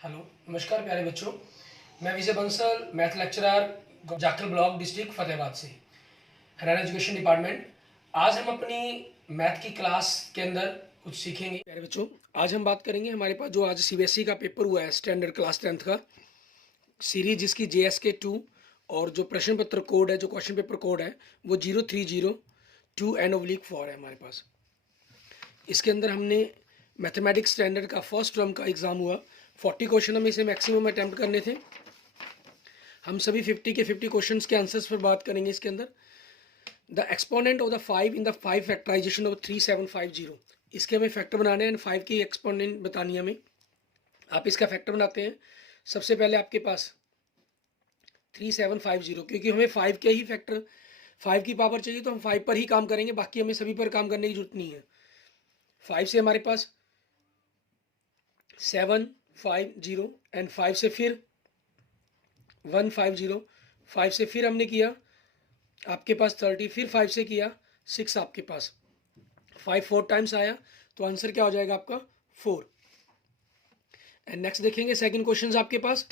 Hello, नमस्कार प्यारे बच्चों। मैं Vijay Bansal, math lecturer, Jakhal block, district Fatehabad से, हरियाणा एजुकेशन डिपार्टमेंट। आज हम अपनी मैथ की क्लास के अंदर कुछ सीखेंगे। प्यारे बच्चों, आज हम बात करेंगे हमारे पास जो आज सीबीएसई का पेपर हुआ है, स्टैंडर्ड क्लास 10th का सीरीज, जिसकी JSK 2 और जो प्रश्न पत्र कोड है, जो क्वेश्चन पेपर कोड है, वो 0302N/4 है हमारे पास। इसके अंदर हमने मैथमेटिक्स स्टैंडर्ड का फर्स्ट टर्म का एग्जाम हुआ। 40 क्वेश्चन हमें इसे मैक्सिमम अटैम्प्ट करने थे। हम सभी 50 के 50 क्वेश्चंस के आंसर्स पर बात करेंगे। इसके अंदर the exponent of the 5 in the 5 factorisation of 3750, इसके हमें फैक्टर बनाने हैं। 5 की एक्सपोनेंट बतानी है हमें। आप इसका फैक्टर बनाते हैं। सबसे पहले आपके पास 3750, क्योंकि हमें 5 के ही फैक्टर 5 की पावर चाहिए, तो हम 5 पर ही काम करेंगे, बाकी हमें सभी पर काम करने की जरूरत नहीं है। 5 से हमारे पास 750 एंड 5 से फिर 150, 5 से फिर हमने किया आपके पास 30, फिर 5 से किया 6, आपके पास 5 4 टाइम्स आया, तो आंसर क्या हो जाएगा आपका 4। एंड नेक्स्ट देखेंगे सेकंड क्वेश्चन आपके पास,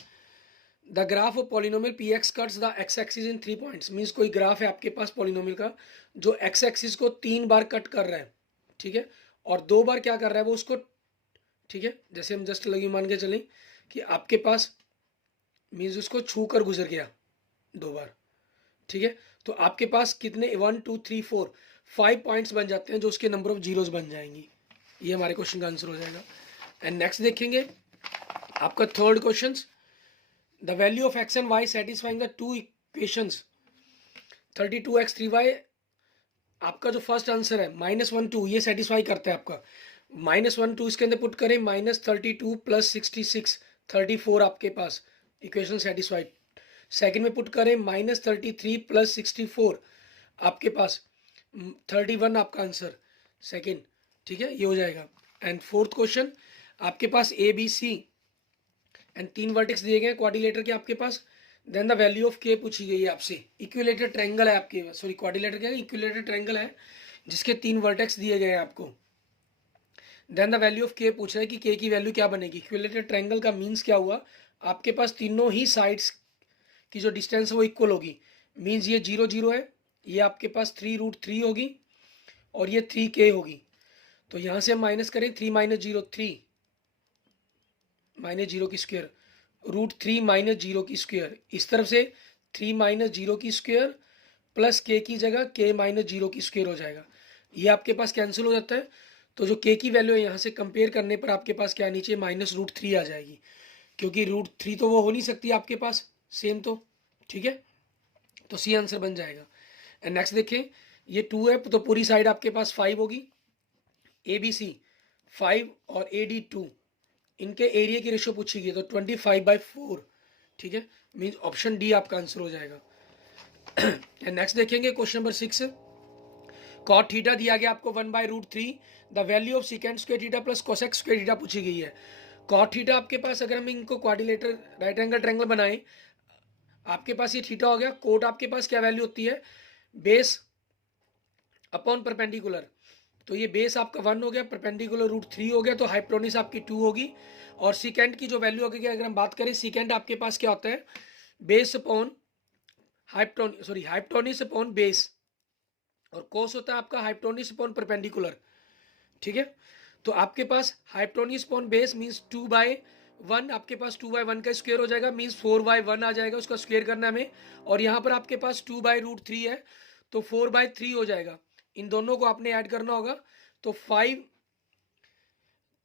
the graph of polynomial P X cuts the X axis in 3 points. Means कोई ग्राफ है आपके पास पॉलिनोमियल का जो एक्स एक्सिस को 3 बार कट कर रहा है, ठीक है, और 2 बार क्या कर रहा है वो उसको, ठीक है, जैसे हम जस्ट लगी मान के चलें कि आपके पास मीन्स उसको छू कर गुजर गया 2 बार, ठीक है, तो आपके पास कितने 1 2 3 4 5 पॉइंट्स बन जाते हैं, जो उसके नंबर ऑफ जीरोस बन जाएंगी। ये हमारे क्वेश्चन का आंसर हो जाएगा। एंड नेक्स्ट देखेंगे आपका third question, the value of X and Y satisfying the two equations 32x3y। आपका जो फर्स्ट आंसर है -1 2, ये सेटिस्फाई करता है आपका। -1 2 इसके अंदर पुट करें, -32 + 66 34 आपके पास इक्वेशन सेटिस्फाइड। सेकंड में पुट करें -33 + 64 आपके पास 31 आपका आंसर सेकंड, ठीक है, ये हो जाएगा। एंड फोर्थ क्वेश्चन आपके पास ABC एंड 3 वर्टेक्स दिए गए हैं क्वाड्रिलेटर के आपके पास। देन द वैल्यू ऑफ के पूछी गई है आपसे। इक्विलेटर ट्रायंगल है आपके, सॉरी क्वाड्रिलेटर क्या है, इक्विलेटर ट्रायंगल है जिसके 3 वर्टेक्स दिए गए हैं आपको। Then the value of k पूछ रहा है कि के की वैल्यू क्या बनेगी। इक्विलेटर ट्रायंगल का मीन्स क्या हुआ, आपके पास तीनों ही साइड्स की जो डिस्टेंस है वो इक्वल होगी। मीन्स ये 0 0 है, ये आपके पास 3√3 होगी, और ये 3k होगी। तो यहाँ से हम माइनस करें 3 - 0 3 -0 की स्क्वायर, √3 - 0 की स्क्वायर, इस तरफ से 3 - 0 की स्क्वायर प्लस के की जगह k - 0 की स्क्वायर हो जाएगा। ये आपके पास कैंसिल हो जाता है, तो जो k की वैल्यू है यहाँ से कंपेयर करने पर आपके पास क्या नीचे -√3 आ जाएगी, क्योंकि √3 तो वो हो नहीं सकती आपके पास सेम, तो ठीक है, तो सी आंसर बन जाएगा। एंड नेक्स्ट देखें, ये 2 है तो पूरी साइड आपके पास 5 होगी। ABC 5 और AD 2, इनके एरिया की रेशियो पूछी गई, तो 25/4, ठीक है, मीन्स ऑप्शन डी आपका आंसर हो जाएगा। एंड नेक्स्ट देखेंगे क्वेश्चन नंबर 6, कॉट थीटा दिया गया आपको 1/√3, the value of second square theta plus cosec square theta पूछी गई है। कॉट थीटा आपके पास, अगर हम इनको क्वाड्रिलेटर राइट एंगल ट्रायंगल बनाएं, आपके पास ये थीटा हो गया। कोट आपके पास क्या वैल्यू होती है, बेस अपॉन परपेंडिकुलर, तो ये बेस आपका 1 हो गया, परपेंडिकुलर √3 हो गया, तो हाइपोटेन्यूज आपकी 2 होगी। और सीकेंड की जो वैल्यू होगी, अगर हम बात करें सीकेंड आपके पास क्या होता है, base upon hypotenuse upon base, और कोस होता है आपका हाइपोटेन्यूज अपॉन परपेंडिकुलर, ठीक है। तो आपके पास हाइपोटेन्यूज अपॉन बेस मीन्स 2/1, आपके पास 2/1 का स्क्वायर हो जाएगा, मीन्स 4/1 आ जाएगा, उसका स्क्वायर करना हमें। और यहाँ पर आपके पास 2/√3 है, तो 4/3 हो जाएगा। इन दोनों को आपने ऐड करना होगा, तो 5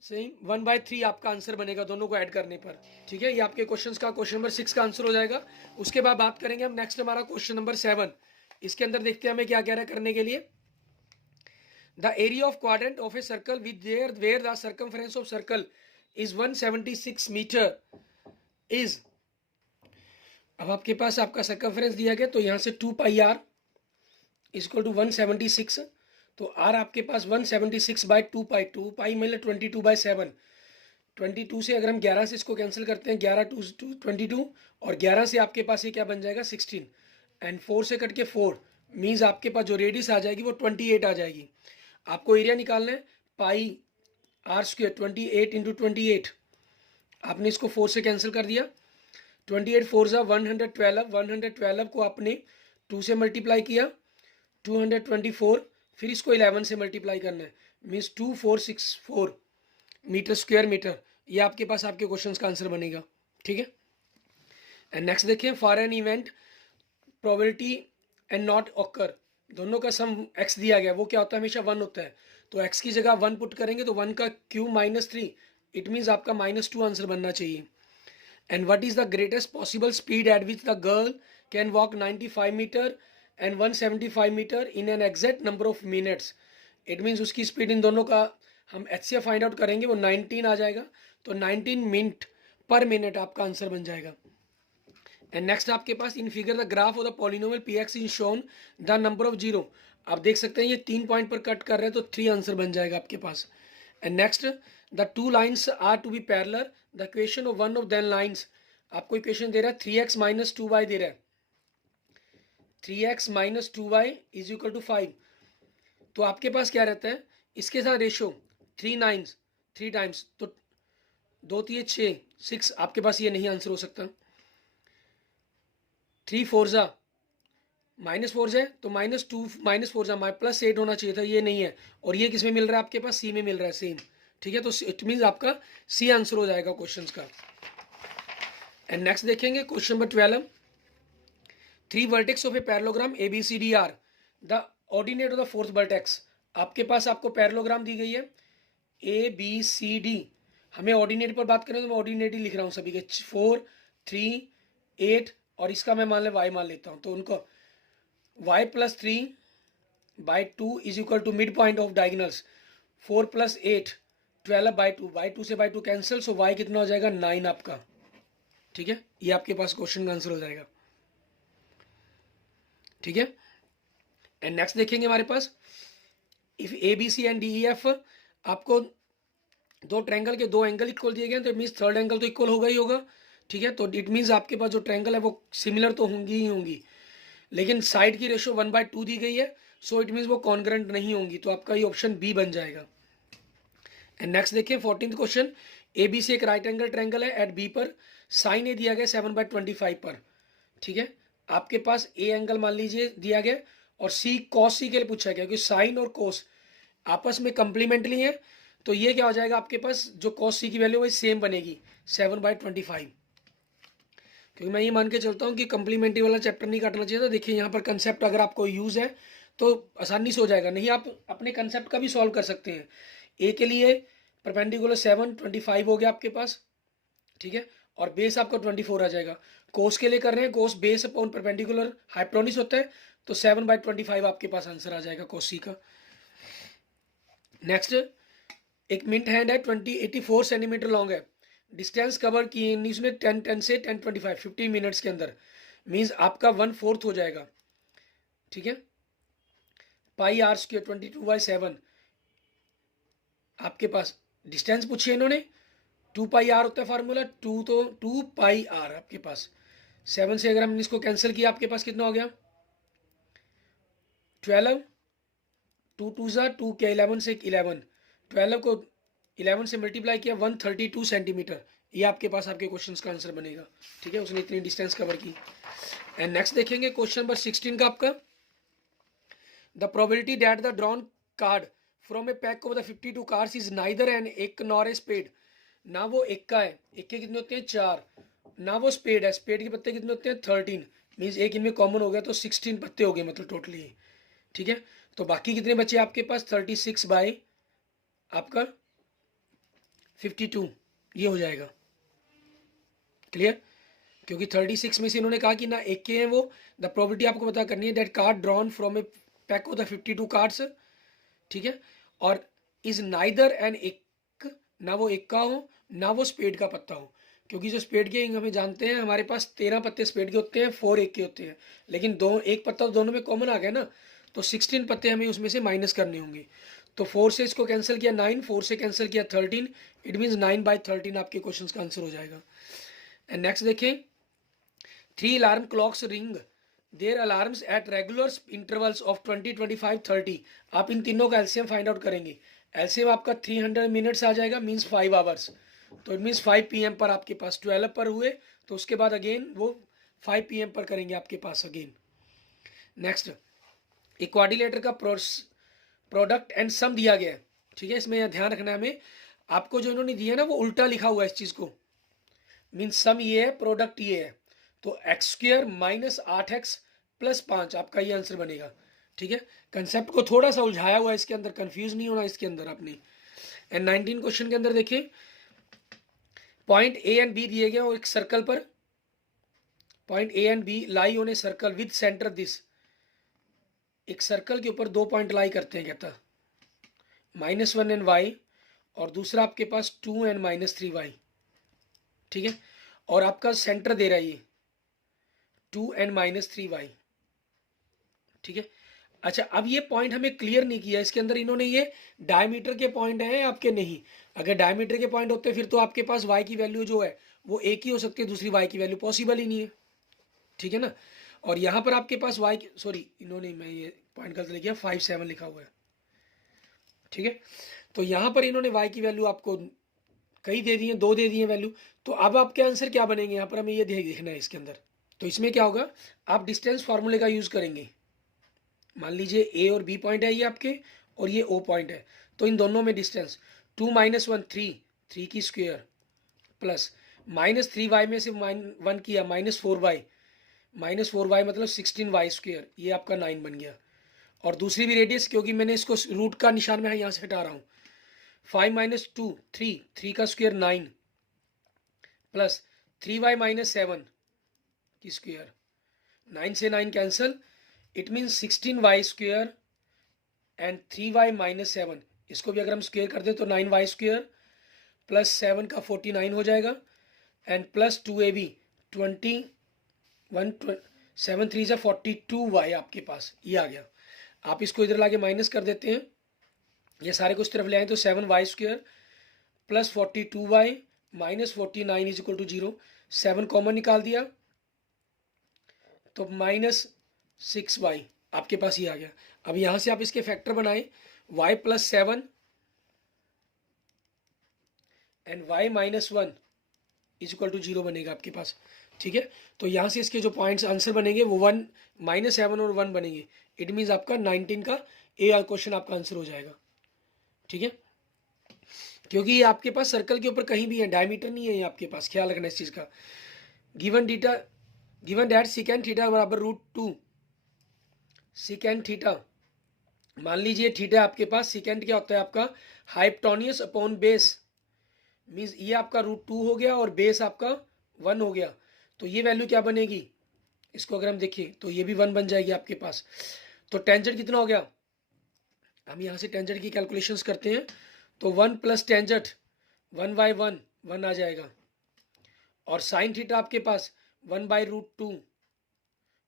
सही 1/3 आपका आंसर बनेगा दोनों को ऐड करने पर, ठीक है। ये आपके क्वेश्चन का क्वेश्चन नंबर 6 का आंसर हो जाएगा। उसके बाद बात करेंगे हम नेक्स्ट, हमारा क्वेश्चन नंबर 7। इसके अंदर देखते हैं हमें क्या कह रहा है करने के लिए। The area of quadrant of a circle with where the circumference of circle is 176 metre is. अब आपके पास आपका सर्कमफ्रेंस दिया गया, तो यहाँ से 2πr इक्वल टू 176, तो आर आपके पास 176/2π, 2π मतलब 22/7। 22 से अगर हम 11 से इसको कैंसिल करते हैं, 11 2 22, और 11 से आपके पास ये क्या बन जाएगा 16, एंड 4 से कट के 4, मीन्स आपके पास जो रेडियस आ जाएगी वो 28 आ जाएगी। आपको एरिया निकालना है, पाई r² 28 × 28, आपने इसको 4 से कैंसिल कर दिया, 28 4 ज़ा 112, 112 को आपने 2 से मल्टीप्लाई किया, 224, फिर इसको 11 से मल्टीप्लाई करना है, मीन्स 2464 मीटर स्क्वायर मीटर। ये आपके पास आपके क्वेश्चन का आंसर बनेगा। ठीक है, एंड नेक्स्ट देखें, for an event probability and not occur, दोनों का सम x दिया गया, वो क्या होता है, हमेशा 1 होता है। तो x की जगह 1 पुट करेंगे तो 1 का क्यूब -3, इट मीन्स आपका -2 आंसर बनना चाहिए। And what is the greatest possible speed at which the girl can walk 95 metre and 175 metre in an exact number of minutes. It means उसकी स्पीड इन दोनों का हम HCF फाइंड आउट करेंगे, वो 19 आ जाएगा, तो 19 मिनट पर मिनट आपका आंसर बन जाएगा। एंड नेक्स्ट आपके पास, in figure the graph of the polynomial px in shown the number of zero. आप देख सकते हैं ये 3 पॉइंट पर कट कर रहे हैं, तो 3 आंसर बन जाएगा आपके पास। And next, the two lines are to be parallel, the equation of one of then lines, आपको इक्वेशन दे रहा है 3x - 2y दे रहा है, 3x - 2y is equal to 5। तो आपके पास क्या रहता है, इसके साथ रेशो 3 9 3 टाइम्स, तो 2 3 6, आपके पास ये नहीं आंसर हो सकता। 3 4 ज़ा -4 है, तो -2 -4 ज़ा +8 होना चाहिए था, ये नहीं है। और ये किस में मिल रहा है आपके पास, सी में मिल रहा है सेम। ठीक है, तो इट मीन्स आपका सी आंसर हो जाएगा क्वेश्चन का। एंड नेक्स्ट देखेंगे question number 12, 3 vertex of a parallelogram ABCD are the ordinate of the fourth vertex. आपके पास आपको पैरेललोग्राम दी गई है ABCD, हमें ऑर्डिनेट पर बात करें तो मैं ऑर्डिनेट ही लिख रहा हूँ सभी के, 4 3 8, और इसका मैं मान ले y मान लेता हूँ, तो उनको y + 3/2 is equal to mid point of diagonals 4 + 8 12/2, y2 से 2 कैंसिल, सो y कितना हो जाएगा 9 आपका। ठीक है, ये आपके पास क्वेश्चन का आंसर हो जाएगा। ठीक है, एंड नेक्स्ट देखेंगे हमारे पास, इफ ABC एंड DEF, आपको दो ट्रायंगल के दो एंगल इक्वल दिए गए, तो इट मीन्स थर्ड एंगल तो इक्वल होगा ही होगा। ठीक है, तो इट मीन्स आपके पास जो ट्रायंगल है वो सिमिलर तो होंगी ही होंगी, लेकिन साइड की रेशो 1/2 दी गई है, सो इट मीन्स वो कॉन्ग्रेंट नहीं होंगी, तो आपका ये ऑप्शन बी बन जाएगा। एंड नेक्स्ट देखिए 14th क्वेश्चन, ABC एक राइट एंगल ट्रायंगल है, एट बी पर साइन ए दिया गया 7/25 पर। ठीक है, आपके पास ए एंगल मान लीजिए दिया गया, और सी कॉस सी के लिए पूछा गया, क्योंकि साइन और कोस आपस में कंप्लीमेंट्री है, तो ये क्या हो जाएगा आपके पास, जो कॉस सी की वैल्यू वही सेम बनेगी 7/25। क्योंकि मैं ये मान के चलता हूँ कि कंप्लीमेंट्री वाला चैप्टर नहीं काटना चाहिए। तो देखिए यहाँ पर कंसेप्ट अगर आपको यूज़ है तो आसानी से हो जाएगा, नहीं आप अपने कंसेप्ट का भी सॉल्व कर सकते हैं। ए के लिए परपेंडिकुलर 7/25 हो गया आपके पास। ठीक है, और बेस आपका 24 आ जाएगा। कोस के लिए कर रहे हैं, कोस बेस अपॉन परपेंडिकुलर हाइपोटेन्यूज होता है, तो 7/25 आपके पास आंसर आ जाएगा कोस सी का। नेक्स्ट, एक मिंट हैंड है 84 सेंटीमीटर लॉन्ग है, डिस्टेंस कवर की इसने 10 से 10:25 15 मिनट्स के अंदर, मीन्स आपका 1/4 हो जाएगा। ठीक है, πr² 22/7 आपके पास डिस्टेंस पूछिए इन्होंने, 2πr होता है फार्मूला, 2 तो 2πr आपके पास 7 से अगर हमने इसको कैंसिल किया आपके पास कितना हो गया 12, 2 2 ज़ा 2 क्या 11 से 11, 12 को 11 से मल्टीप्लाई किया 132 सेंटीमीटर, ये आपके पास आपके क्वेश्चन का आंसर बनेगा। ठीक है, उसने इतनी डिस्टेंस कवर की। एंड नेक्स्ट देखेंगे क्वेश्चन नंबर 16 का आपका, the probability that the drawn card from a pack of the 52 cards is neither an ace nor a spade. ना वो इक्का है, इक्के कितने होते हैं 4, ना वो स्पेड है, स्पेड के पत्ते कितने होते हैं 13, मीन्स एक इनमें कॉमन हो गया तो 16 पत्ते हो गए मतलब टोटली। ठीक है, तो बाकी कितने बचे आपके पास 36 बाई आपका 52, ये हो जाएगा। क्लियर, क्योंकि 36 में से इन्होंने कहा कि ना एक के हैं वो, द प्रोबेबिलिटी आपको पता करनी है that card drawn from a pack of the 52 cards. ठीक है, और इज नाइदर एन एक, ना वो इक्का हो ना वो स्पेड का पत्ता हो, क्योंकि जो स्पेड के हमें जानते हैं हमारे पास 13 पत्ते स्पेड के होते हैं, 4 एक के होते हैं, लेकिन एक पत्ता तो दोनों में कॉमन आ गया ना, तो 16 पत्ते हमें उसमें से माइनस करने होंगे। तो 4 से इसको कैंसिल किया 9, 4 से कैंसिल किया 13, इट मीन्स 9/13 आपके क्वेश्चन का आंसर हो जाएगा। एंड नेक्स्ट देखें, 3 alarm clocks ring their alarms at regular intervals of 20 25 30। आप इन तीनों का एलसीएम फाइंड आउट करेंगे, एलसीएम आपका 300 मिनट्स आ जाएगा, मीन्स 5 आवर्स। तो इट मीन्स 5 PM पर आपके पास 12 पर हुए, तो उसके बाद अगेन वो 5 PM पर करेंगे आपके पास अगेन। नेक्स्ट, एक क्वाड्रिलेटर का प्रोडक्ट एंड सम दिया गया है, ठीक है। इसमें यह ध्यान रखना है हमें, आपको जो इन्होंने दिया है ना वो उल्टा लिखा हुआ है इस चीज़ को, मीन्स सम ये है, प्रोडक्ट ये है, तो x² माइनस 8x प्लस 5 आपका ये आंसर बनेगा, ठीक है। कंसेप्ट को थोड़ा सा उलझाया हुआ है इसके अंदर, कंफ्यूज नहीं होना इसके अंदर आपने। एंड 19 क्वेश्चन के अंदर देखिए, पॉइंट ए एंड बी दिए गए और एक सर्कल पर, point A and B lie on a circle with centre this, एक सर्कल के ऊपर दो पॉइंट लाई करते हैं, कहता -1 एंड y, और दूसरा आपके पास 2 एंड -3y, ठीक है। और आपका सेंटर दे रहा है ये 2 एंड -3y, ठीक है। अच्छा, अब ये पॉइंट हमें क्लियर नहीं किया इसके अंदर इन्होंने, ये डायमीटर के पॉइंट हैं आपके, नहीं, अगर डायमीटर के पॉइंट होते फिर तो आपके पास y की वैल्यू जो है वो एक ही हो सकती है, दूसरी y की वैल्यू पॉसिबल ही नहीं है, ठीक है ना। और यहाँ पर आपके पास y, सॉरी इन्होंने, मैं ये पॉइंट गलत लिख गया, 5 7 लिखा हुआ है, ठीक है। तो यहाँ पर इन्होंने y की वैल्यू आपको कई दे दी है, 2 दे दी है वैल्यू, तो अब आपके आंसर क्या बनेंगे यहाँ पर हमें ये देखना है इसके अंदर। तो इसमें क्या होगा, आप डिस्टेंस फार्मूले का यूज़ करेंगे। मान लीजिए ए और बी पॉइंट है ये आपके, और ये ओ पॉइंट है, तो इन दोनों में डिस्टेंस 2 - 1 3, 3 की स्क्वायर प्लस -3y में से 1 किया -4y, -4y मतलब 16y², ये आपका 9 बन गया। और दूसरी भी रेडियस, क्योंकि मैंने इसको रूट का निशान में यहाँ से हटा रहा हूँ, 5 - 2 3, 3 का स्क्वायर 9 प्लस 3y - 7 की स्क्वायर, 9 से 9 cancel, it mean 16y² and 3y - 7, इसको भी अगर हम स्क्वायर कर दें तो 9y² प्लस 7 का 49 हो जाएगा, एंड प्लस 2ab 21, 7 3 42y आपके पास ये आ गया। आप इसको इधर लाके माइनस कर देते हैं, ये सारे को इस तरफ ले आए तो 7y² plus 42y minus 49 is equal to 0, 7 common निकाल दिया तो -6y आपके पास ये आ गया। अब यहाँ से आप इसके फैक्टर बनाएं, y + 7 and y - 1 is equal to 0 बनेगा आपके पास, ठीक है। तो यहाँ से इसके जो पॉइंट्स आंसर बनेंगे वो 1 -7 और 1 बनेंगे, इट मीन्स आपका 19 का ए क्वेश्चन आपका आंसर हो जाएगा, ठीक है। क्योंकि ये आपके पास सर्कल के ऊपर कहीं भी है, डायमीटर नहीं है ये आपके पास, ख्याल रखना इस चीज़ का। गिवन डैट सेकेंड थीटा बराबर √2 सेकेंड थीटा, मान लीजिए थीटा आपके पास, सेकेंड क्या होता है आपका, हाइपोटेन्यूज अपॉन बेस, मीन्स ये आपका √2 हो गया और बेस आपका 1 हो गया, तो ये वैल्यू क्या बनेगी, इसको अगर हम देखें तो ये भी 1 बन जाएगी आपके पास। तो टेंजेंट कितना हो गया, हम यहाँ से टेंजेंट की कैलकुलेशंस करते हैं, तो 1 + टेंजेंट 1/1 1 आ जाएगा, और साइन थीटा आपके पास 1/√2,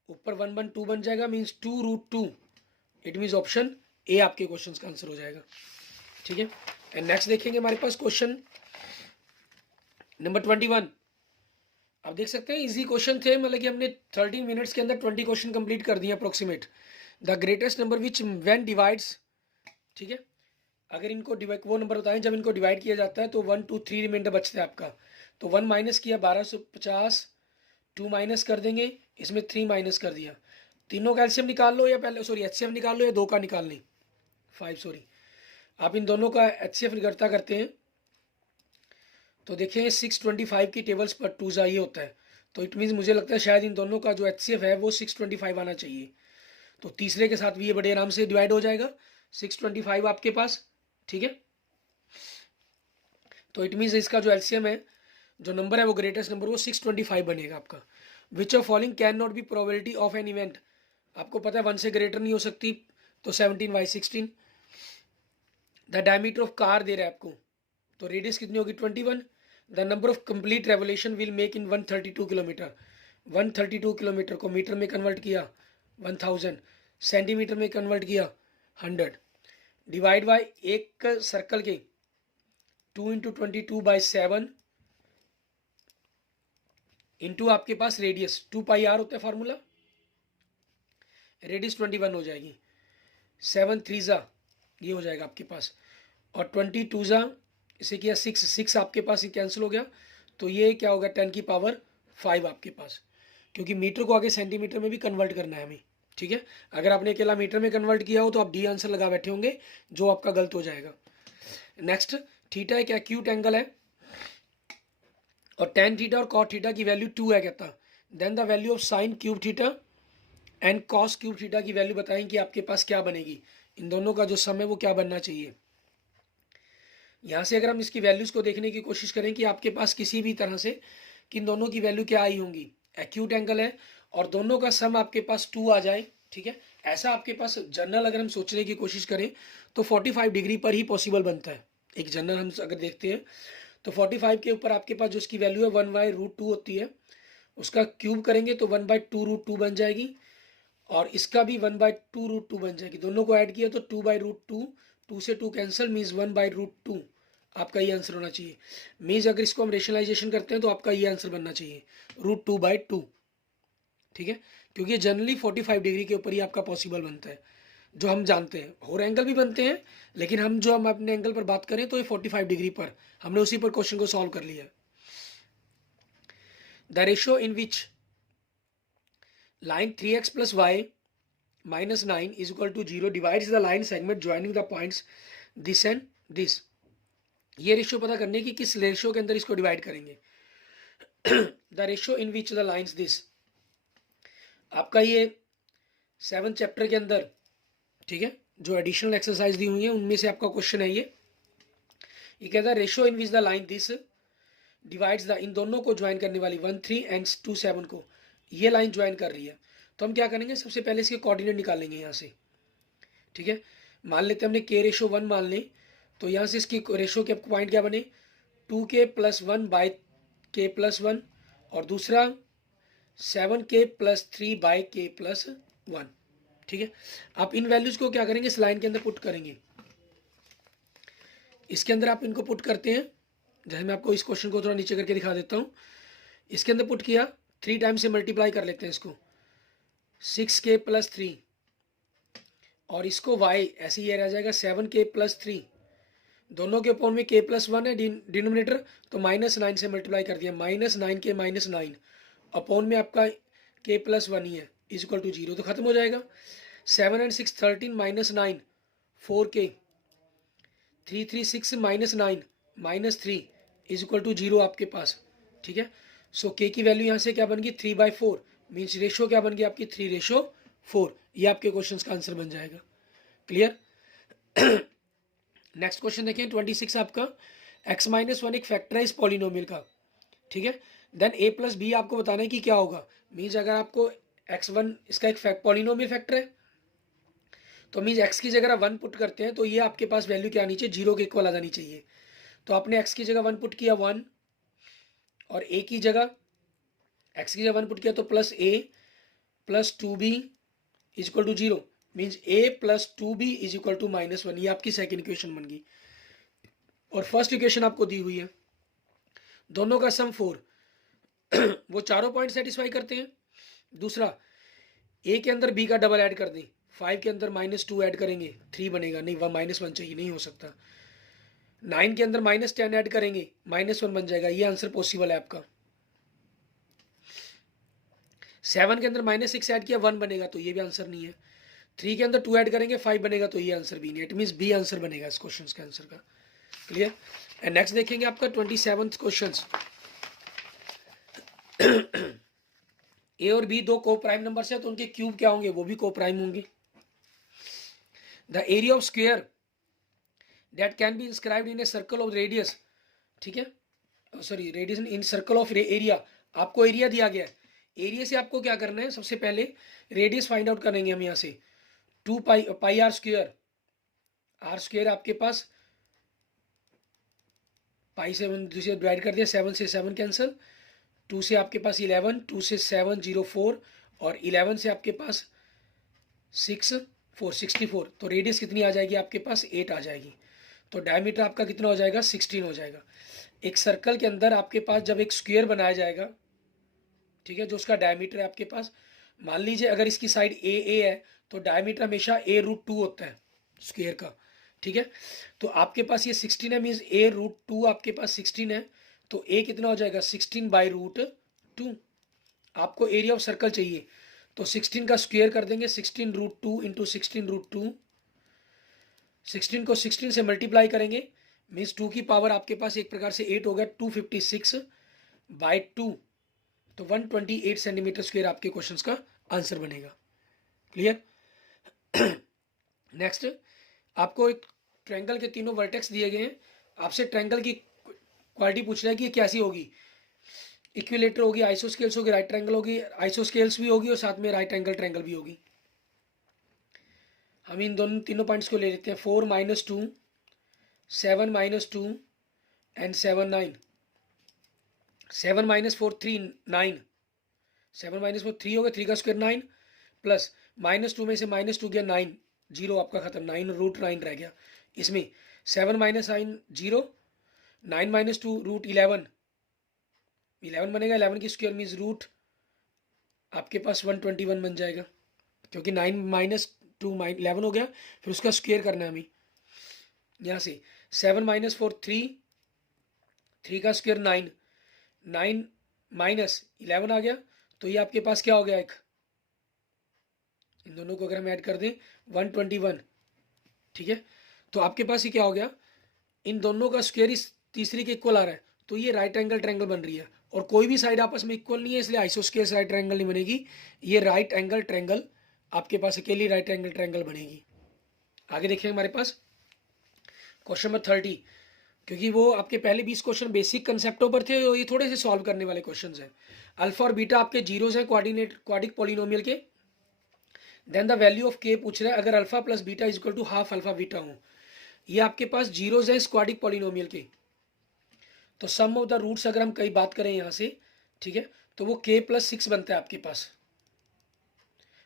ऊपर 1/2 बन जाएगा, means 2√2, it means option A आपके क्वेश्चन का आंसर हो जाएगा, ठीक है। एंड नेक्स्ट देखेंगे हमारे पास क्वेश्चन नंबर 21। आप देख सकते हैं इजी क्वेश्चन थे, मतलब कि हमने 13 मिनट्स के अंदर 20 क्वेश्चन कंप्लीट कर दिए approximate. The greatest number which when divides, ठीक है, अगर इनको डिवाइड, वो नंबर बताएं जब इनको डिवाइड किया जाता है तो 1 2 3 रिमाइंडर बचता है आपका, तो 1 माइनस किया 1250, 2 माइनस कर देंगे, इसमें 3 माइनस कर दिया, तीनों का एलसीएम निकाल लो, या पहले सॉरी एचसीएफ निकाल लो, या दो का निकाल लें 5 सॉरी, आप इन दोनों का एचसीएफ निकलता करते हैं, तो देखें 625 की टेबल्स पर 2 ये होता है, तो इट मीन्स मुझे लगता है शायद इन दोनों का जो एचसीएफ है वो 625 आना चाहिए, तो तीसरे के साथ भी ये बड़े आराम से डिवाइड हो जाएगा 625 आपके पास, ठीक है। तो इट मीन्स इसका जो एलसीएम है, जो नंबर है वो ग्रेटेस्ट नंबर वो 625 बनेगा आपका। Which of following can not B probability of an event, आपको पता है 1 से ग्रेटर नहीं हो सकती, तो 17/16। द डायमीटर ऑफ कार दे रहा है आपको, तो रेडियस कितनी होगी 21। The number of complete revolution will make in 132 kilometre, 132 kilometre को मीटर में कन्वर्ट किया 1000, सेंटीमीटर में कन्वर्ट किया 100, डिवाइड बाय एक सर्कल के 2 × 22/7 इंटू आपके पास रेडियस 2πr होता है फार्मूला, रेडियस 21 हो जाएगी, 7 3 ये हो जाएगा आपके पास, और 22 इसे किया 6 आपके पास कैंसिल हो गया, तो ये क्या होगा 10⁵ आपके पास, क्योंकि मीटर को आगे सेंटीमीटर में भी कन्वर्ट करना है हमें। ठीक है, अगर आपने अकेला मीटर में कन्वर्ट किया हो तो आप डी आंसर लगा बैठे होंगे, जो आपका गलत हो जाएगा। नेक्स्ट, थीटा एक एक्यूट एंगल है और tan थीटा और cot थीटा की वैल्यू 2 है कहता, then the value of sine cube theta and cos cube theta की वैल्यू बताएं कि आपके पास क्या बनेगी, इन दोनों का जो सम है वो क्या बनना चाहिए। यहाँ से अगर हम इसकी वैल्यूज को देखने की कोशिश करें कि आपके पास किसी भी तरह से किन दोनों की वैल्यू क्या आई होंगी, एक्यूट एंगल है और दोनों का सम आपके पास 2 आ जाए। ठीक है, ऐसा आपके पास जनरल अगर हम सोचने की कोशिश करें तो 45 डिग्री पर ही पॉसिबल बनता है। एक जनरल हम अगर देखते हैं तो 45 के ऊपर आपके पास जो उसकी वैल्यू है 1/√2 होती है, उसका क्यूब करेंगे तो 1/2√2 बन जाएगी और इसका भी 1/2√2 बन जाएगी। दोनों को ऐड किया तो 2/√2, 2 से 2 कैंसिल, मीन्स 1/√2 आपका ये आंसर होना चाहिए। मीन्स अगर इसको हम रेशनलाइजेशन करते हैं तो आपका ये आंसर बनना चाहिए √2/2। ठीक है, क्योंकि जनरली 45 डिग्री के ऊपर ही आपका पॉसिबल बनता है, जो हम जानते हैं। और एंगल भी बनते हैं, लेकिन हम अपने एंगल पर बात करें तो ये 45 डिग्री पर, हमने उसी पर क्वेश्चन को सॉल्व कर लिया। The ratio in which line 3x plus y minus 9 is equal to 0 divides the line segment joining the points this and this। ये रेशियो पता करने की किस रेशियो के अंदर इसको डिवाइड करेंगे। The ratio in which the lines this, आपका ये 7th चैप्टर के अंदर, ठीक है, जो एडिशनल एक्सरसाइज दी हुई है उनमें से आपका क्वेश्चन है ये कहता है ratio in which the line this divides the, इन दोनों को ज्वाइन करने वाली 1 3 एंड 2 7 को ये लाइन ज्वाइन कर रही है। तो हम क्या करेंगे, सबसे पहले इसके कोऑर्डिनेट निकालेंगे यहाँ से। ठीक है, मान लेते हैं हमने k/1 मान लें, तो यहाँ से इसकी रेशियो के पॉइंट क्या बने 2k+1/k+1 और दूसरा 7k+3/k+1। ठीक है, आप इन वैल्यूज को क्या करेंगे, इस लाइन के अंदर पुट करेंगे। इसके अंदर आप इनको पुट करते हैं, जैसे मैं आपको इस क्वेश्चन को थोड़ा नीचे करके दिखा देता हूँ। इसके अंदर पुट किया, 3 टाइम्स से मल्टीप्लाई कर लेते हैं इसको, 6k+3 और इसको y ऐसे ही रह जाएगा 7k+3। दोनों के अपॉन में k+1 है डिनोमिनेटर, तो -9 से मल्टीप्लाई कर दिया, -9k -9 अपॉन में आपका k+1 ही है इज इक्वल टू 0, तो खत्म हो जाएगा। 7 and 6 13 -9 4k, 3 3 6 -9 -3 is equal to 0 आपके पास। ठीक है, सो k की वैल्यू यहाँ से क्या बन गई 3/4, मीन्स रेशो क्या बन गई आपकी 3/4। ये आपके क्वेश्चन का आंसर बन जाएगा। क्लियर। नेक्स्ट क्वेश्चन देखें 26 आपका, x-1 एक फैक्टराइज पॉलिनोमियल का। ठीक है, देन a+b आपको बताना है कि क्या होगा। मीन्स अगर आपको x1 इसका एक पॉलिनोमियल फैक्टर है, तो मीन्स x की जगह 1 पुट करते हैं तो ये आपके पास वैल्यू क्या आनी चाहिए, 0 के इक्वल आ जानी चाहिए। तो आपने x की जगह 1 पुट किया 1 और a की जगह x की जगह 1 पुट किया तो +a+2b is equal to 0, means a+2b is equal to -1। ये आपकी सेकेंड इक्वेशन बन गई। और फर्स्ट इक्वेशन आपको दी हुई है, दोनों का सम 4 वो चारों पॉइंट सेटिस्फाई करते हैं। दूसरा, a के अंदर b का डबल ऐड कर दें, 5 के अंदर -2 ऐड करेंगे 3 बनेगा, नहीं वह -1 चाहिए, नहीं हो सकता। 9 के अंदर -10 ऐड करेंगे -1 बन जाएगा, ये आंसर पॉसिबल है आपका। 7 के अंदर -6 ऐड किया 1 बनेगा, तो ये भी आंसर नहीं है। 3 के अंदर 2 ऐड करेंगे 5 बनेगा, तो ये आंसर भी नहीं है। इट मीन्स बी आंसर बनेगा इस क्वेश्चन का आंसर का। क्लियर। एंड नेक्स्ट देखेंगे आपका 27th क्वेश्चन। ए और बी दो को प्राइम नंबर से, तो उनके क्यूब क्या होंगे, वो भी को प्राइम होंगे। The area of square that can be inscribed in a circle of radius. ठीक है, sorry radius in circle of area, आपको एरिया दिया गया है। एरिया से आपको क्या करना है, सबसे पहले रेडियस फाइंड आउट करेंगे हम यहाँ से। 2πr², आर स्क्वेयर आपके पास पाई से दूसरे डिवाइड कर दिया, 7 से 7 कैंसिल, 2 से आपके पास 11, 2 से 7 0 4 और 11 से आपके पास 6 4 64। तो रेडियस कितनी आ जाएगी आपके पास 8 आ जाएगी। तो डायमीटर आपका कितना हो जाएगा 16 हो जाएगा। एक सर्कल के अंदर आपके पास जब एक स्क्वायर बनाया जाएगा, ठीक है, जो उसका डायमीटर है आपके पास, मान लीजिए अगर इसकी साइड ए है तो डायमीटर हमेशा a√2 होता है स्क्वायर का। ठीक है। तो आपके पास ये 16 है, मीन्स ए रूट 2 आपके पास 16 है, तो ए कितना हो जाएगा 16 बाई रूट 2। आपको एरिया ऑफ सर्कल चाहिए, तो 16 का स्क्वायर कर देंगे, 16 रूट 2 इंटू 16 रूट 2, 16 को 16 से मल्टीप्लाई करेंगे, मीन्स 2 की पावर आपके पास एक प्रकार से 8 हो गया, 256 बाई 2, तो 128 सेंटीमीटर स्क्वायर आपके क्वेश्चन का आंसर बनेगा। क्लियर। नेक्स्ट, आपको एक ट्रायंगल के तीनों वर्टेक्स दिए गए हैं, आपसे ट्रायंगल की क्वालिटी पूछ रहा है कि ये कैसी होगी, इक्विलेटर होगी, आइसोस्केल्स होगी, राइट ट्रायंगल होगी, आइसोस्केल्स भी होगी और साथ में राइट एंगल ट्रायंगल भी होगी। हम इन दोनों तीनों पॉइंट्स को ले लेते हैं, 4 - 2, 7 - 2 एंड 7 9। 7 - 4 3 9, 7 - 4 3 हो गया, 3 का स्क्वायर 9, प्लस -2 में से -2 गया 9, 0 आपका खत्म, 9 रूट 9 रह गया। इसमें 7 - 9 0, 9 - 2 रूट 11 बनेगा, 11 की स्क्वायर मीन्स रूट आपके पास 121 बन जाएगा, क्योंकि 9 - 2 11 हो गया, फिर उसका स्क्वायर करना है हमें। यहाँ से 7 - 4 3, 3 का स्क्वायर 9, 9 माइनस 11 आ गया, तो ये आपके पास क्या हो गया, एक इन दोनों को अगर हम ऐड कर दें 121, ठीक है। तो आपके पास ये क्या हो गया, इन दोनों का स्क्वायर इस तीसरी के इक्वल आ रहा है, तो ये राइट एंगल ट्रायंगल बन रही है, और कोई भी साइड आपस में इक्वल नहीं है, इसलिए आइसोस्केल्स राइट ट्रायंगल नहीं बनेगी, ये राइट एंगल ट्रायंगल आपके पास अकेली राइट एंगल ट्रायंगल बनेगी। आगे देखिए हमारे पास क्वेश्चन नंबर 30, क्योंकि वो आपके पहले 20 क्वेश्चन बेसिक कंसेप्टों पर थे, ये थोड़े से सॉल्व करने वाले क्वेश्चंस हैं। अल्फा और बीटा आपके जीरोज हैं क्वाड्रिक पॉलिनोमियल के। Then the value of k पूछ रहा है, अगर alpha plus beta is equal to half alpha beta हो। ये आपके पास जीरोज है क्वाड्रिक पॉलिनोमियल के, तो सम ऑफ द रूट्स अगर हम कई बात करें यहाँ से, ठीक है, तो वो k + 6 बनता है आपके पास,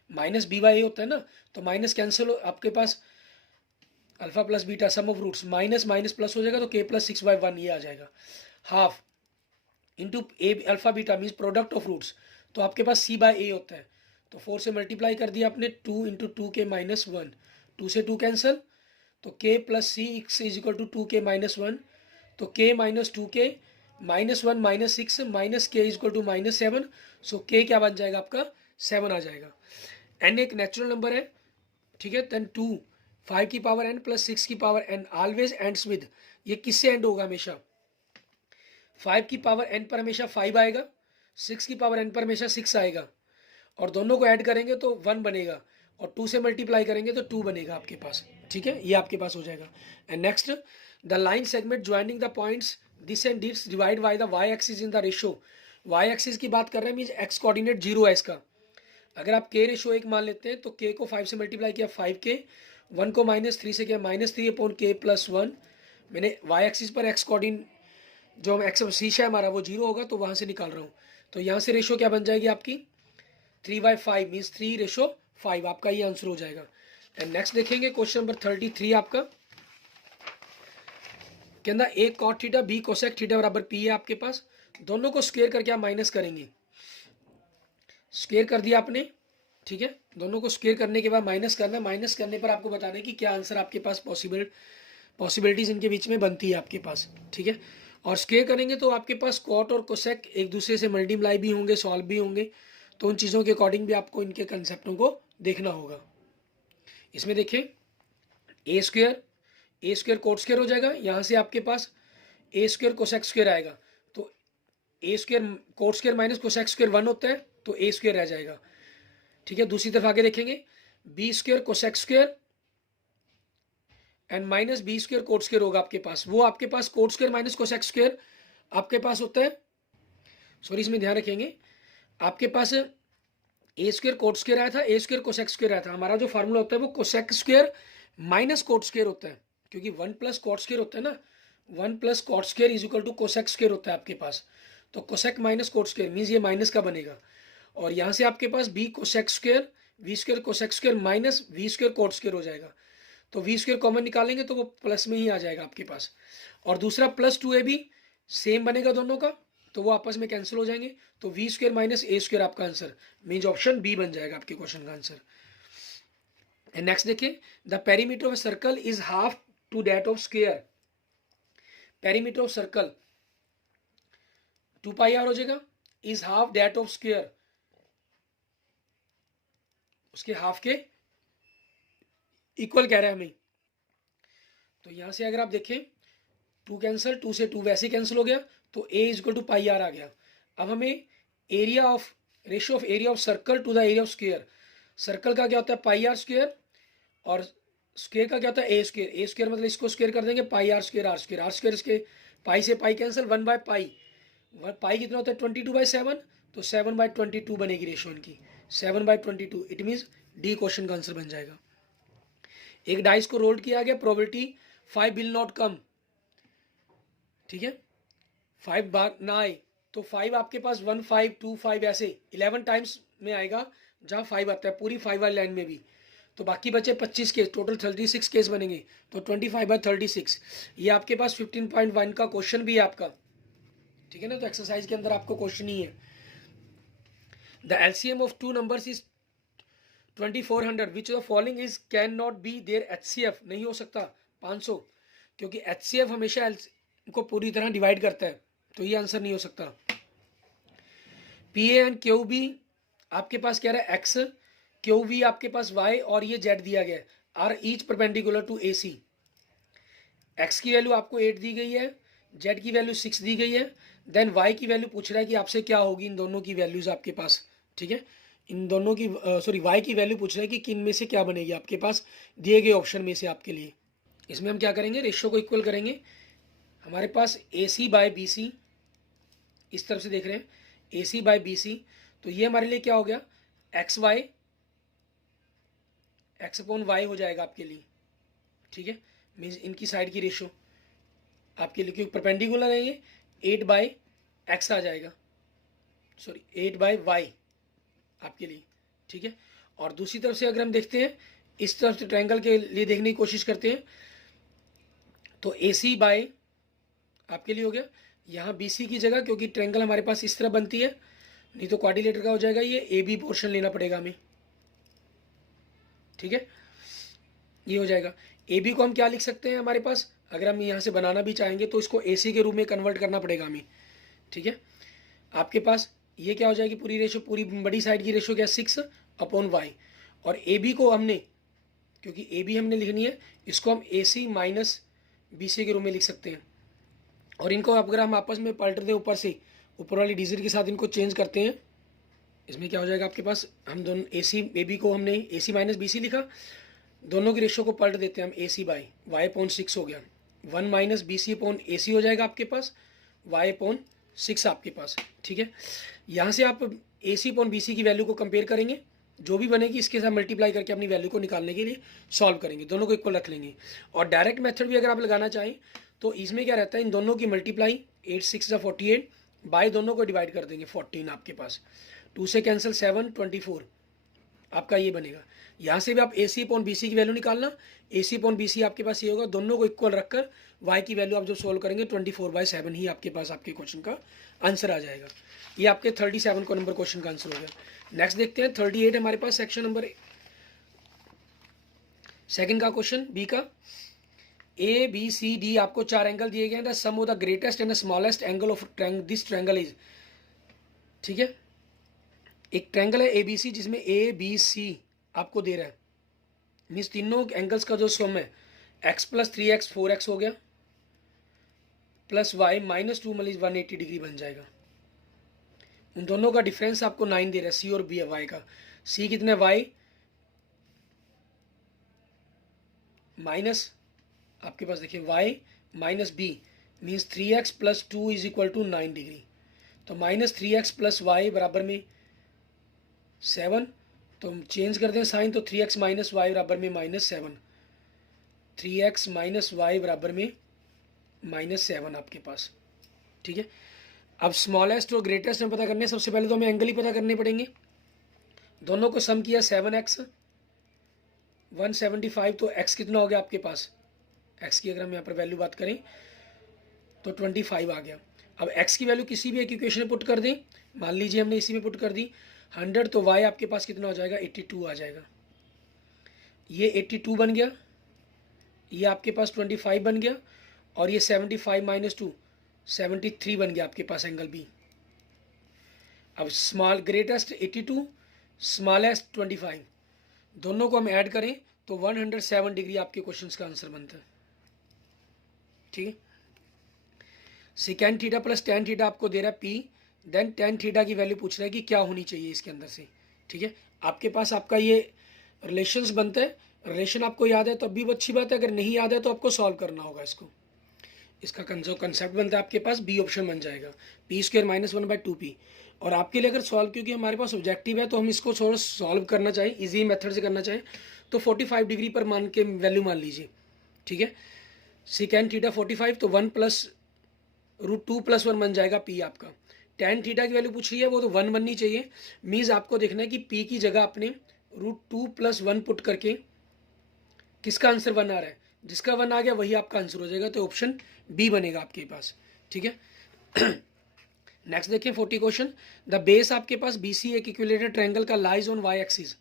माइनस बी बाई ए होता है ना, तो माइनस कैंसिल आपके पास alpha plus beta sum of roots, minus minus plus हो जाएगा, तो k + 6/1 ये आ जाएगा। Half into a alpha beta means product of roots, तो आपके पास c/a होता है, तो 4 से मल्टीप्लाई कर दिया आपने, 2 × 2k - 1, 2 से 2 कैंसिल, तो k + 6 is equal to 2k - 1, तो k - 2k -1 - 6 minus k is equal to -7, so k क्या बन जाएगा आपका 7 आ जाएगा। n एक नेचुरल नंबर है, ठीक है, देन 2 5 की पावर n + 6 की power n always ends with, ये किससे एंड होगा हमेशा, 5 की पावर n पर हमेशा 5 आएगा, 6 की पावर n पर हमेशा 6 आएगा, और दोनों को ऐड करेंगे तो 1 बनेगा, और 2 से मल्टीप्लाई करेंगे तो 2 बनेगा आपके पास, ठीक है, ये आपके पास हो जाएगा। And next, the line segment joining the points this and this divide by the Y axis in the ratio, Y axis की बात कर रहे हैं, मीन्स एक्स कोऑर्डिनेट 0 है इसका। अगर आप k रेशो 1 मान लेते हैं, तो k को 5 से मल्टीप्लाई किया 5k, 1 को -3 से किया -3/k + 1, मैंने वाई एक्सिस पर एक्स कोऑर्डिनेट जो हम एक्स शीशा है हमारा वो 0 होगा, तो वहाँ से निकाल रहा हूँ, तो यहाँ से रेशो क्या बन जाएगी आपकी 3/5 मीन्स 3:5, आपका ये आंसर हो जाएगा। एंड नेक्स्ट देखेंगे क्वेश्चन नंबर 33 आपका, कहना a cot theta b cosec theta बराबर p है आपके पास, दोनों को स्क्वायर करके आप माइनस करेंगे, स्क्वायर कर दिया आपने, ठीक है, दोनों को स्क्वायर करने के बाद माइनस करना है, माइनस करने पर आपको बताना है कि क्या आंसर आपके पास पॉसिबिलिटीज इनके बीच में बनती है आपके पास, ठीक है। और स्क्वायर करेंगे तो आपके पास कॉट और कोसेक एक दूसरे से मल्टीप्लाई भी होंगे, सॉल्व भी होंगे, तो उन चीज़ों के अकॉर्डिंग भी आपको इनके कंसेप्टों को देखना होगा। इसमें देखिए ए स्क्वायर कोट स्क्वायर हो जाएगा, यहाँ से आपके पास ए स्क्वायर कोसेक स्क्वायर आएगा, तो a square cot square minus cosec square 1 होता है, तो ए स्क्वायर रह जाएगा, ठीक है। दूसरी तरफ आगे देखेंगे b square cosec square and minus b square cot square होगा आपके पास, वो आपके पास cot square minus cosec square आपके पास होता है, सॉरी इसमें ध्यान रखेंगे, आपके पास ए स्क्वायर कोट स्क्वायर आया था, ए स्क्वायर कोसेक स्क्वायर आया था, हमारा जो फार्मूला होता है वो cosec square minus cot square होता है, क्योंकि 1 + कोट स्क्वायर होता है ना, 1 + cot square is equal to cosec square होता है आपके पास, तो cosec minus cot square means ये माइनस का बनेगा, और यहाँ से आपके पास b cosec square b square cosec square minus b square cot square हो जाएगा, तो वी स्क्वायर कॉमन निकालेंगे तो वो प्लस में ही आ जाएगा आपके पास, और दूसरा +2ab सेम बनेगा दोनों का, तो वो आपस में कैंसिल हो जाएंगे, तो V square minus A square आपका आंसर मीन्स ऑप्शन बी बन जाएगा आपके क्वेश्चन का आंसर। एंड नेक्स्ट देखिए the perimeter of circle is half to that of square, perimeter of circle 2 pi R हो जाएगा, is half that of square, उसके half के इक्वल कह रहा है हमें। तो यहां से अगर आप देखें 2 कैंसिल, 2 से 2 वैसे कैंसिल हो गया, तो a is equal to pi r आ गया। अब हमें area of ratio of area of circle to the area of square, circle का क्या होता है पाई आर स्क्वायर, और स्क्वायर का क्या होता है ए स्क्वायर। ए स्क्वायर मतलब इसको स्क्वायर कर देंगे pi r square, r square, r square इसके पाई से पाई कैंसिल, 1 बाय पाई, पाई कितना होता है 22/7, तो 7/22 बनेगी रेशियो इनकी, 7/22। इट मीन्स डी क्वेश्चन का आंसर बन जाएगा। एक डाइस को रोल किया गया, प्रोबेबिलिटी 5 विल नॉट कम, ठीक है, 5 बार ना आए, तो 5 आपके पास 1 5 2 5 ऐसे 11 टाइम्स में आएगा जहां 5 आता है पूरी 5 वाली लाइन में भी। तो बाकी बचे 25 केस, टोटल 36 केस बनेंगे, तो 25/36। ये आपके पास 15.1 का क्वेश्चन भी है आपका, ठीक है ना। तो एक्सरसाइज के अंदर आपको क्वेश्चन ही है, the LCM of two numbers is 2400 which the following is can not be their HCF, नहीं हो सकता 500, क्योंकि एचसीएफ हमेशा को पूरी तरह डिवाइड करता है, तो ये आंसर नहीं हो सकता। P A and Q B आपके पास कह रहा है एक्स, क्यू वी आपके पास वाई, और ये जेड दिया गया है, R each perpendicular to A C. X की वैल्यू आपको 8 दी गई है, जेड की वैल्यू 6 दी गई है, देन वाई की वैल्यू पूछ रहा है कि आपसे क्या होगी इन दोनों की वैल्यूज आपके पास, ठीक है, इन दोनों की सॉरी वाई की वैल्यू पूछ रहा है कि किन में से क्या बनेगी आपके पास दिए गए ऑप्शन में से आपके लिए। इसमें हम क्या करेंगे, रेशियो को इक्वल करेंगे। हमारे पास ए सी बाय बी सी, इस तरफ से देख रहे हैं ए सी बाय बी सी, तो ये हमारे लिए क्या हो गया X Y, X upon Y हो जाएगा आपके लिए, ठीक है, मीन्स इनकी साइड की रेशियो आपके लिए, क्योंकि परपेंडिकुलर है ये 8/x आ जाएगा, सॉरी 8/y आपके लिए, ठीक है। और दूसरी तरफ से अगर हम देखते हैं इस तरफ से ट्रायंगल के लिए देखने की कोशिश करते हैं, तो ए सी बाय आपके लिए हो गया यहाँ बी सी की जगह, क्योंकि ट्रायंगल हमारे पास इस तरह बनती है, नहीं तो क्वाड्रिलेटर का हो जाएगा, ये ए बी पोर्शन लेना पड़ेगा हमें, ठीक है, ये हो जाएगा। ए बी को हम क्या लिख सकते हैं, हमारे पास अगर हम यहाँ से बनाना भी चाहेंगे तो इसको ए सी के रूप में कन्वर्ट करना पड़ेगा हमें, ठीक है। आपके पास ये क्या हो जाएगी पूरी रेशो, पूरी बड़ी साइड की रेशो क्या 6/y, और ए बी को हमने, क्योंकि ए बी हमने लिखनी है, इसको हम ए सी माइनस बी सी के रूप में लिख सकते हैं। और इनको अगर हम आपस में पलट दें ऊपर से, ऊपर वाली डिजिट के साथ इनको चेंज करते हैं, इसमें क्या हो जाएगा आपके पास, हम दोनों ए सी ए बी को हमने ए सी माइनस बी सी लिखा, दोनों की रेशो को पलट देते हैं हम, ए सी बाई वाई अपॉन 6 हो गया, 1 माइनस बी सी अपॉन ए सी हो जाएगा आपके पास, वाई अपॉन 6 आपके पास, ठीक है। यहाँ से आप ए सी अपॉन बी सी की वैल्यू को कंपेयर करेंगे, जो भी बनेगी इसके साथ मल्टीप्लाई करके अपनी वैल्यू को निकालने के लिए सॉल्व करेंगे, दोनों को इक्वल रख लेंगे। और डायरेक्ट मेथड भी अगर आप लगाना चाहें तो इसमें क्या रहता है, इन दोनों की मल्टीप्लाई 8 6 48 बाय दोनों को डिवाइड कर देंगे 14 आपके पास, 2 से कैंसिल 7 24 आपका ये बनेगा। यहाँ से भी आप ए सी अपॉन बी सी की वैल्यू निकालना, ए सी अपॉन बी सी आपके पास ये होगा, दोनों को इक्वल रखकर वाई की वैल्यू आप जो सोल्व करेंगे 24/7 ही आपके पास आपके क्वेश्चन का आंसर आ जाएगा। ये आपके 37 को नंबर क्वेश्चन का आंसर हो गया। नेक्स्ट देखते हैं 38 हमारे पास सेक्शन नंबर सेकंड का क्वेश्चन बी का, ए बी सी डी आपको 4 एंगल दिए गए हैं, the sum of the greatest and the smallest angle of this triangle is, ठीक है, एक ट्रायंगल है ए बी सी जिसमें ए बी सी आपको दे रहा है, मीन्स तीनों एंगल्स का जो सम है x + 3x 4x हो गया, प्लस y -2 मतलब 180 डिग्री बन जाएगा। उन दोनों का डिफरेंस आपको 9 दे रहा है, सी और बी है, y का, सी कितने y माइनस आपके पास देखिए y minus B means 3x + 2 = 9 degree, तो -3x + y बराबर में 7, तो हम चेंज कर दें साइन, तो 3x - y बराबर में -7, 3x - y बराबर में -7 आपके पास, ठीक है। अब स्मॉलेस्ट और ग्रेटेस्ट में पता करने, सबसे पहले तो हमें एंगल ही पता करने पड़ेंगे। दोनों को सम किया 7x 175, तो x कितना हो गया आपके पास, x की अगर हम यहाँ पर वैल्यू बात करें तो 25 आ गया। अब x की वैल्यू किसी भी एक इक्वेशन में पुट कर दें, मान लीजिए हमने इसी में पुट कर दी 100, तो y आपके पास कितना हो जाएगा 82 आ जाएगा, ये 82 बन गया, ये आपके पास 25 बन गया, और ये 75 माइनस 2 73 बन गया आपके पास एंगल बी। अब स्मॉल ग्रेटेस्ट 82, स्मॉलेस्ट 25, दोनों को हम ऐड करें तो 107 डिग्री आपके क्वेश्चन का आंसर बनता है। ठीक है, second theta plus tan theta आपको दे रहा है पी, देन टेन थीटा की वैल्यू पूछ रहा है कि क्या होनी चाहिए इसके अंदर से। ठीक है, आपके पास आपका ये रिलेशंस बनता है, रिलेशन आपको याद है तो अभी अच्छी बात है, अगर नहीं याद है तो आपको सॉल्व करना होगा इसको। इसका जो कंसेप्ट बनता है आपके पास बी ऑप्शन बन जाएगा, पी स्क्वायर माइनस 1/2p। और आपके लिए अगर सॉल्व, क्योंकि हमारे पास ऑब्जेक्टिव है तो हम इसको थोड़ा सॉल्व करना चाहें, इजी मेथड से करना चाहें तो 45 डिग्री पर मान के वैल्यू मान लीजिए। ठीक है, सेकेंड थीटा 45 तो 1 प्लस √2 + 1 बन जाएगा पी आपका। टेन थीटा की वैल्यू पूछ रही है, वो तो 1 बननी चाहिए। मीन्स आपको देखना है कि पी की जगह आपने √2 + 1 पुट करके किसका आंसर 1 आ रहा है, जिसका 1 आ गया वही आपका आंसर हो जाएगा, तो ऑप्शन बी बनेगा आपके पास। ठीक है, नेक्स्ट देखिए 40 क्वेश्चन। द बेस आपके पास बी सी एक इक्विलेटरल ट्रायंगल का lies on Y axis,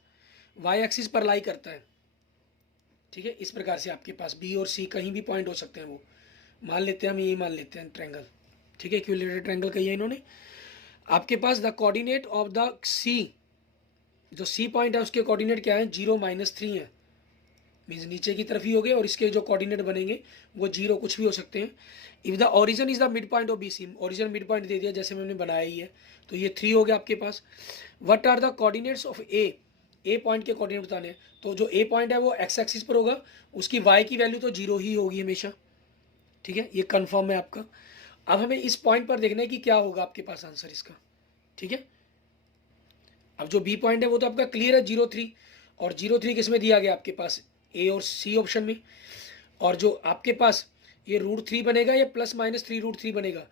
Y axis पर लाई करता है। ठीक है, इस प्रकार से आपके पास बी और सी कहीं भी पॉइंट हो सकते हैं, वो मान लेते हैं, हम यही मान लेते हैं ट्रायंगल। ठीक है, इक्विलेटरल ट्रायंगल कही है इन्होंने। आपके पास द कोऑर्डिनेट ऑफ द सी, जो सी पॉइंट है उसके कोऑर्डिनेट क्या है, 0 - 3 है, मीन्स नीचे की तरफ ही हो गए, और इसके जो कोऑर्डिनेट बनेंगे वो 0 कुछ भी हो सकते हैं। If the origin is the mid point of B C, origin mid point दे दिया जैसे मैंने बनाया ही है, तो ये 3 हो गया आपके पास। What are the coordinates of A point के कोऑर्डिनेट बताने हैं, तो जो ए पॉइंट है वो एक्स एक्सिस पर होगा, उसकी वाई की वैल्यू तो 0 ही होगी हमेशा। ठीक है, ये कंफर्म है आपका। अब हमें इस पॉइंट पर देखना है कि क्या होगा आपके पास आंसर इसका। ठीक है, अब जो बी पॉइंट है वो तो आपका क्लियर है 0, 3, और 0, 3 किस में दिया गया आपके पास, ए और सी ऑप्शन में। और जो आपके पास ये √3 बनेगा, ये ±3 √3 बनेगा,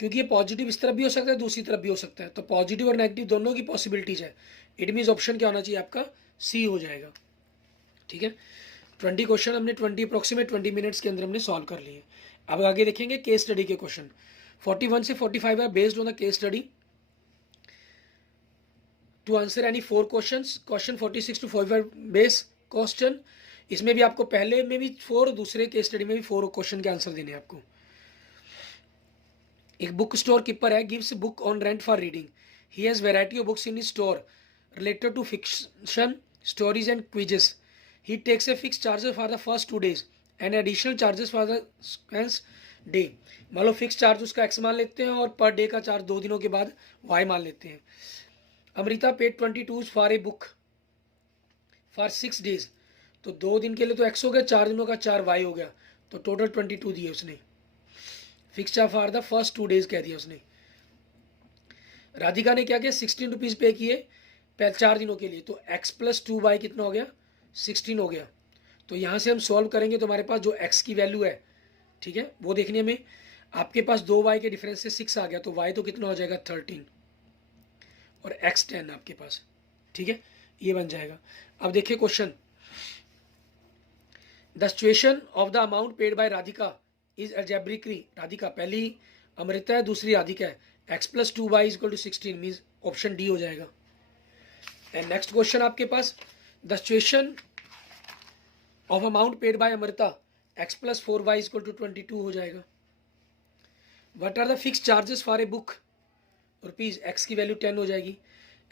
क्योंकि ये पॉजिटिव इस तरफ भी हो सकता है, दूसरी तरफ भी हो सकता है, तो पॉजिटिव और नेगेटिव दोनों की पॉसिबिलिटीज है। इट मीन्स ऑप्शन क्या होना चाहिए आपका, सी हो जाएगा। ठीक है, 20 क्वेश्चन हमने 20 अप्रोक्सीमेट 20 मिनट्स के अंदर हमने सॉल्व कर लिए। अब आगे देखेंगे केस स्टडी के क्वेश्चन। 41 से 45 है based on the case study to answer any 4 questions. Question 46 to 45 base question, इसमें भी आपको पहले में भी 4, दूसरे केस स्टडी में भी 4 क्वेश्चन के आंसर देने हैं आपको। एक बुक स्टोर कीपर है, gives book on rent for reading, he has variety of books in his store related to fiction, stories and quizzes. He takes a fix charges for the first 2 days and additional charges for the second day. मान लो fix charge उसका X मान लेते हैं और per day का charge 2 दिनों के बाद वाई मान लेते हैं। Amrita paid 22 for a book for 6 days, तो 2 दिन के लिए तो एक्स हो गया, 4 दिनों का 4 वाई हो गया, तो टोटल 22 दिए उसने। Fix charge for the first 2 days कह दिया उसने। राधिका ने क्या किया, 16 रुपीज़ पे किए 4 दिनों के लिए, तो x + 2y कितना हो गया, 16 हो गया। तो यहाँ से हम सॉल्व करेंगे तो हमारे पास जो x की वैल्यू है, ठीक है, वो देखने में आपके पास 2y के डिफरेंस से 6 आ गया, तो y तो कितना हो जाएगा 13, और x 10 आपके पास। ठीक है, ये बन जाएगा। अब देखिए question, the situation of the amount paid bye Radhika is algebraically, Radhika पहली अमृता है, दूसरी राधिका है, x + 2y = 16, means option D हो जाएगा। एंड नेक्स्ट क्वेश्चन आपके पास, the situation of amount paid by Amrita x + 4y = 22 हो जाएगा। What are the fix charges for a book, rupees, x की वैल्यू 10 हो जाएगी।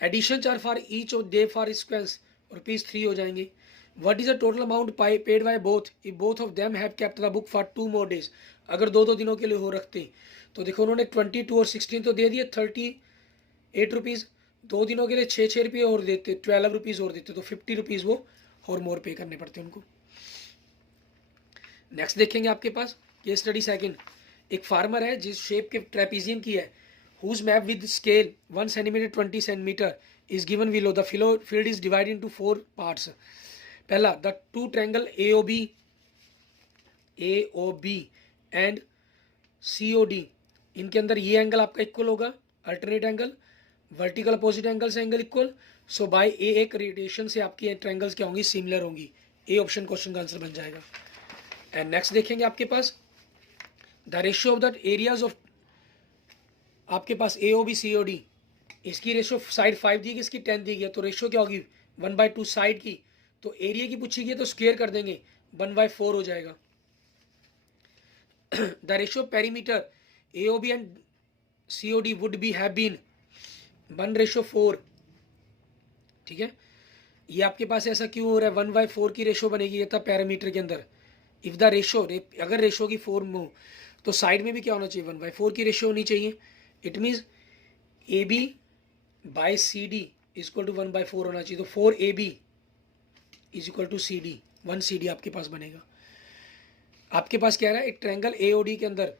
Addition charge for each of day for sequence, rupees 3 हो जाएंगे। What is the total amount paid by both if both of them have kept the book for 2 more days, अगर 2 दिनों के लिए हो रखते, तो देखो उन्होंने 22 और 16 तो दे दिए, 38 रुपीज़, 2 दिनों के लिए 6 रुपये और देते, 12 रुपीज़ और देते, तो 50 रुपीज़ वो और मोर पे करने पड़ते उनको। नेक्स्ट देखेंगे आपके पास केस स्टडी सेकंड। एक फार्मर है जिस शेप के ट्रेपीजियम की है, whose map with scale 1 cm 20 cm is given below, the field is divided into 4 parts. पहला, the 2 triangle AOB and COD, इनके अंदर ये एंगल आपका इक्वल होगा, alternate angle, vertical opposite angle से angle equal, so by a radiation से आपकी triangles क्या होंगी, सिमिलर होंगी। ए ऑप्शन क्वेश्चन का आंसर बन जाएगा। एंड नेक्स्ट देखेंगे आपके पास, the ratio of the areas of, आपके पास AOB COD, इसकी रेशियो साइड 5 दी गई, इसकी 10 दी गई, तो रेशियो क्या होगी 1/2 साइड की, तो एरिया की पूछी गई तो स्क्वायर कर देंगे, 1/4 हो जाएगा। The ratio perimeter AOB and COD would be have been 1:4, ठीक है। ये आपके पास ऐसा क्यों हो रहा है, 1/4 की रेशो बनेगी, ये था पैरामीटर के अंदर। इफ द रेशो, अगर रेशो की फॉर्म हो तो साइड में भी क्या होना चाहिए, 1/4 की रेशो होनी चाहिए। It means AB by CD equal to 1/4 होना चाहिए। तो 4AB is equal to CD, 1 CD आपके पास बनेगा। आपके पास क्या रहा है, एक ट्रायंगल AOD के अंदर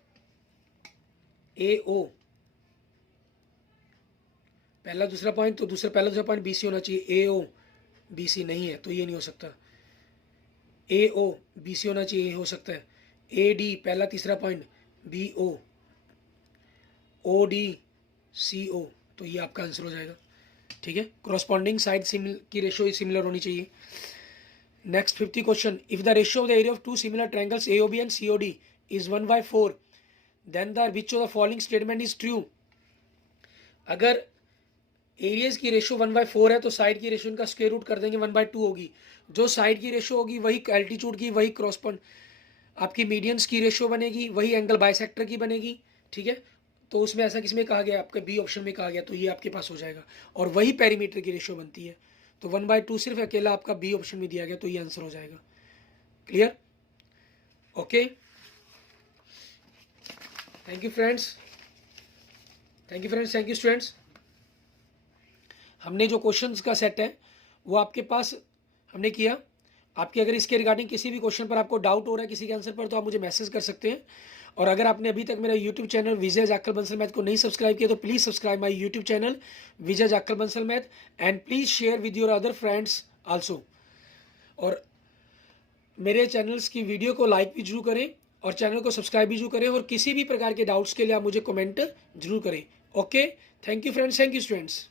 AO पहला दूसरा पॉइंट, तो दूसरा पहला दूसरा पॉइंट BC होना चाहिए। AO BC नहीं है तो ये नहीं हो सकता। AO BC होना चाहिए, ये हो सकता है। AD पहला तीसरा पॉइंट BO OD CO, तो ये आपका आंसर हो जाएगा, ठीक है। कॉरस्पॉन्डिंग साइड की रेशियो सिमिलर होनी चाहिए। Next 50 question, if the ratio of the area of two similar triangles AOB and COD is 1/4 then the which of the following statement is true. अगर एरियाज की ratio 1/4 है तो side की ratio का square root कर देंगे, 1/2 होगी। जो साइड की रेशियो होगी वही एल्टीट्यूड की, वही क्रॉसपॉन्ड आपकी मीडियंस की रेशियो बनेगी, वही एंगल बाइसेक्टर की बनेगी, ठीक है। तो उसमें ऐसा किसमें कहा गया, आपके B ऑप्शन में कहा गया, तो ये आपके पास हो जाएगा। और वही पेरीमीटर की रेशियो बनती है, तो 1/2 सिर्फ अकेला आपका B ऑप्शन में दिया गया, तो ये आंसर हो जाएगा। Clear, okay. Thank you friends, thank you friends, thank you students. हमने जो क्वेश्चंस का सेट है वो आपके पास हमने किया। आपके अगर इसके रिगार्डिंग किसी भी क्वेश्चन पर आपको डाउट हो रहा है किसी के आंसर पर, तो आप मुझे मैसेज कर सकते हैं। और अगर आपने अभी तक मेरा यूट्यूब चैनल विजय जाखल बंसल मैथ को नहीं सब्सक्राइब किया तो please subscribe my YouTube channel Vijay Jakhal Bansal math and please share with your other friends also. और मेरे चैनल्स की वीडियो को लाइक भी जरूर करें और चैनल को सब्सक्राइब भी जरूर करें। और किसी भी प्रकार के डाउट्स के लिए आप मुझे कमेंट जरूर करें। Okay, thank you friends, thank you students.